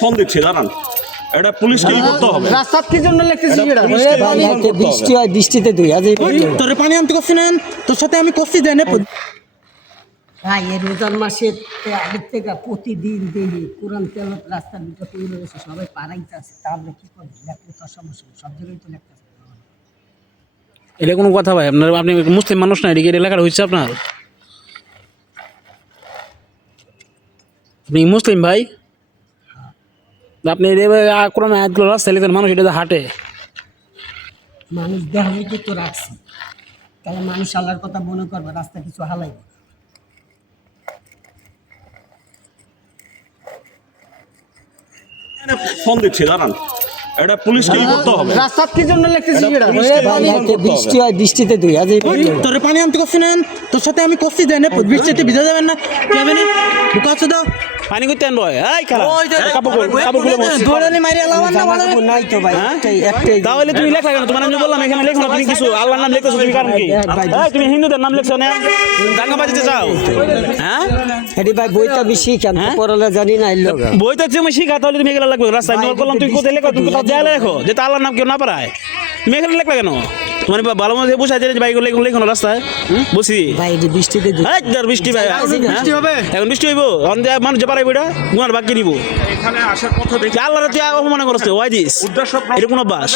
Phone দিচ্ছি দাঁড়ান, এটা পুলিশকে করতে হবে। রাস্তা কি জন্য লিখতেছি এটা? বৃষ্টি হয়, বৃষ্টিতে তুই আজ তোরে পানি আনতে করছি না, তোর সাথে আমি করছি দেয় না। ভাই এই রোজার মাসের আগের থেকে প্রতিদিন দেখি কোরআন তেলাওয়াত রাস্তার ভিতরে তৈরি হয়েছে, সবাই পাড়াইতে আছে। তাহলে কি করবি? লেখলে তো সমস্যা, সব জায়গায় তো লেখতে আছে। এটা কোনো কথা ভাই? আপনার আপনি মুসলিম মানুষ না, এদিকে লেখাটা হচ্ছে আপনার? আপনি মুসলিম ভাই, আপনি কোরআন আয়াতগুলো রাস্তায় লিখেন, মানুষ এটা হাঁটে। মানুষ দেখাইতে তো রাখছি, তাহলে মানুষ আল্লাহর কথা মনে করবে, রাস্তা কিছু হালাইবে। ফোন দিচ্ছি দাঁড়ান, এটা পুলিশকে করতে হবে। রাস্তা কি জন্য লিখতেছি এটা? বৃষ্টি হয়, বৃষ্টিতে তুই আজ তোরে পানি আনতে করছি না, তোর সাথে আমি করছি দেয় না। বৃষ্টিতে ভিজা যাবেন না, যাবে না বুকা আছে দাও পানি করতে আনবো, এই খেলা মারি আলাম না নাই তো ভাই, একটাই। তাহলে তুমি লেখা কেন? তোমার আমি বললাম এখানে লেখো না, তুমি কিছু আল্লাহর নাম লিখতেছো, তুমি কারণ কি? তুমি হিন্দুদের নাম লিখছো না, দাঙ্গা বাজিতে চাও? হ্যাঁ এটি ভাই বইটা বেশি কেন পড়ালে জানি না। এলো বইতে তুমি শিখা, তাহলে তুমি এগুলো লাগবে। রাস্তায় নোট করলাম, তুমি কোথায় লেখো? তুমি কোথাও দেয়ালে লেখো যে আল্লাহর নাম কেউ না পারায়, তুমি এখানে লেখলা কেন? মানে ভালো মতো বসে যে বাইক লেখো না রাস্তায় বসি। ভাই এটি বৃষ্টিতে বৃষ্টি ভাই, বৃষ্টি হবে, এখন বৃষ্টি হইব, মানুষ পারাই বইটা গুনার বাকি নিব। এখানে আসার পথে দেখি আল্লাহর তুই অপমান করছে, ওয়াই দিস এটা কোনো বাস?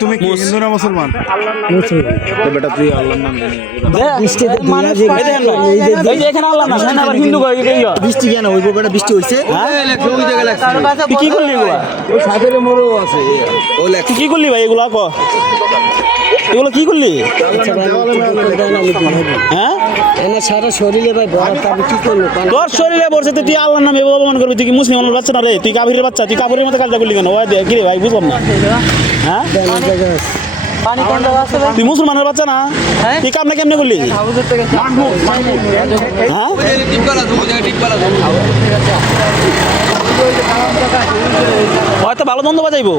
তুমি কি হিন্দু না মুসলমান? বেটা তুই আল্লাহর নাম জানি এখানে আল্লাহ না, আবার হিন্দু বৃষ্টি কেন হইব? বেটা বৃষ্টি হইছে, তুই কি করলি এগুলা? ওই সাদের মোড়ও আছে ও লেখ। তুই কি করলি ভাই এগুলো? এগুলো কি করলি? হ্যাঁ সারা শরীরে ভাই আমি কি করবো? তোর শরীরে বসে তুই আল্লাহর নামে অপমান করবি? তুই কি মুসলিমের বাচ্চা না রে? তুই কাফিরের বাচ্চা, তুই কাফিরের মতো কাজটা করলি কেন? ওই কি রে ভাই, বুঝলাম না। হ্যাঁ তুই মুসলমানের বাচ্চা না, তুই কামনা কেমনে করলি? হ্যাঁ হয়তো ভালো দ্বন্দ্ব বাজাইবো,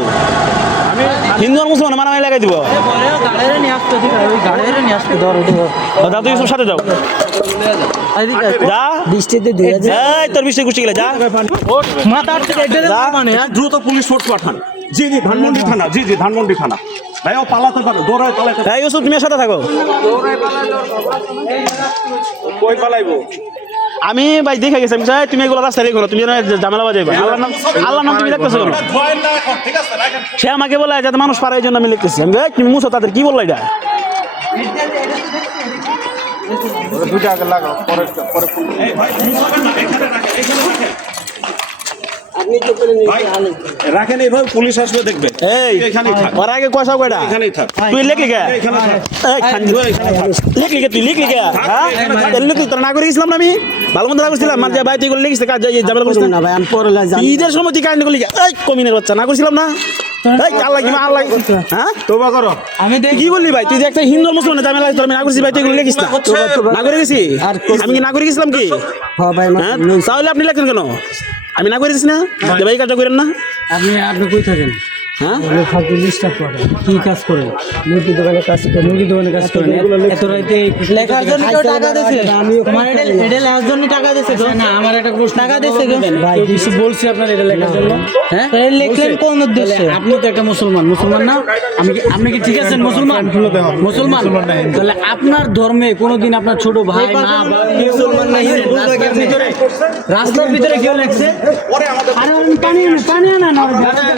হিন্দু আর মুসলমান মারামারি লাগাই দিব। তুই সাথে যাও, যা বৃষ্টিতে তোর বৃষ্টি গুষ্টি গেলে যা। দ্রুত পুলিশ ফোর্স পাঠান। জি জি ধানমন্ডি থানা, জি জি ধানমন্ডি থানা। ভাই ও পালাতে পারো, দৌড়ায় পালাতে। এই ইউসুফ তুমি সাথে থাকো। কই পালাইবো? আমি ভাই দেখে গেছি, তুমি এগুলো রাস্তায় রেখো না, তুমি ঝামেলা বাজাইবা। আল্লাহর নাম তুমি লিখতেছো কেন? সে আমাকে বলে যাতে মানুষ পারে, এই জন্য আমি লিখতেছি। আমি তুমি মুছো, তাদের কি বললো এটা? দুইটা আগে লাগাও, পরে পরে রাখেন এইভাবে, পুলিশ আসবে দেখবে। এই এখানেই থাক, ওর আগে কয়সা কয়টা এখানেই থাক। তুই লিখলি কে? এখানে থাক। লিখলি কে? তুই লিখলি কে? হ্যাঁ তোর না করে গেছিলাম না আমি, ভালো মন্দ না করছিলাম। মানে ভাই তুই লিখিস কাজ ঝামেলা করছিলাম না ভাই, আমি পড়লে ঈদের সময় তুই কাহিনী করলি, এই কমিনের বাচ্চা না করছিলাম না? আল্লাহ কি আল্লাহ, হ্যাঁ তোবা করো। আমি কি করলি ভাই? তুই একটা হিন্দু মুসলমান ঝামেলা, আমি না করছি ভাই, তুই লিখিস না? না করে গেছি আমি, কি না করে গেছিলাম কি? ভাই হ্যাঁ তাহলে আপনি লেখেন কেন? আমি না করে দিচ্ছি না যে ভাই কাজটা করেন না? আপনি কই থাকেন? হ্যাঁ কি কাজ করেন? মুরগি দোকানে কাজ করেন? মুরগি দোকানে কাজ করেন? এত রাইতে লেখার জন্য টাকা দিয়েছে? তোমার এটা লেখার জন্য টাকা দিয়েছে? না আমার একটা টাকা দিয়েছে ভাই, কিছু বলছি আপনার এটা লেখার জন্য। হ্যাঁ লিখলেন কোন উদ্দেশ্যে? আপনি তো একটা মুসলমান, মুসলমান না? আপনি কি ঠিক আছেন মুসলমান? মুসলমান তাহলে আপনার ধর্মে কোনোদিন আপনার ছোট ভাই না মুসলমান নাই রাস্তার ভিতরে কেউ লেখছে? পানি আনা না,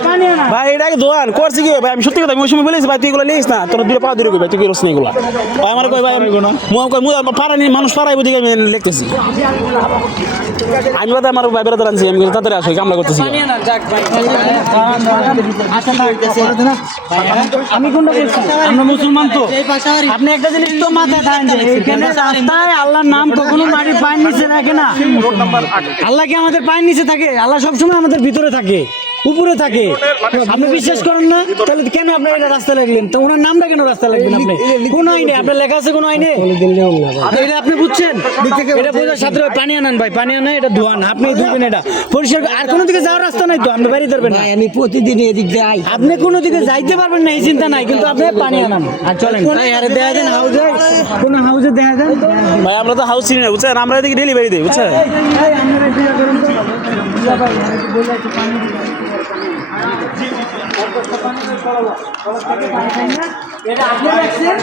পানি আনা ভাই এটা দোয়ান করছি কি ভাই? আমি সত্যি কথা, আমি ওই সময় বলেছি ভাই তুই এগুলো লিখিস না, তোর দুটো পা দূরে ভাই, তুই কি রস নেই এগুলো। ভাই আমার কই ভাই, পাড়ানি মানুষ পাড়াই বুঝি আমি লিখতেছি। আমি কথা আমার ভাই বেড়াতে আনছি, আমি তাড়াতাড়ি আসি, কামনা করতেছি। আমি কোনটা বলছি? আমরা মুসলমান তো। আপনি একটা জিনিস তো মাথায় থাকেন যে এখানে রাস্তায় আল্লাহর নাম কখনো বাড়ির পায়ের নিচে রাখে না। আল্লাহ কি আমাদের পায়ের নিচে থাকে? আল্লাহ সবসময় আমাদের ভিতরে থাকে। উপরে থাকে, আপনি বিশ্বাস করেন না? তাহলে কেন আপনার এটা রাস্তা লাগলেন? তো ওনার নামটা কেন রাস্তা লাগবেন আপনি? কোন আইনে আপনার লেখা আছে? কোন আইনে? এটা আপনি বুঝছেন? এটা বোঝার সাথে পানি আনান ভাই, পানি আনান, এটা ধোয়ান, আপনি ধুবেন এটা পরিষ্কার। আর কোনো দিকে যাওয়ার রাস্তা নাই তো, আপনি বাইরে ধরবেন না। আমি প্রতিদিন এদিক যাই। আপনি কোনো দিকে যাইতে পারবেন না এই চিন্তা নাই, কিন্তু আপনি পানি আনান আর চলেন। আরে দেখা দেন হাউজে, কোন হাউজে দেখা দেন ভাই আমরা তো হাউস চিনি না বুঝছেন, আমরা এদিকে ডেলিভারি দিই বুঝছেন। এটা আপনি রাখছেন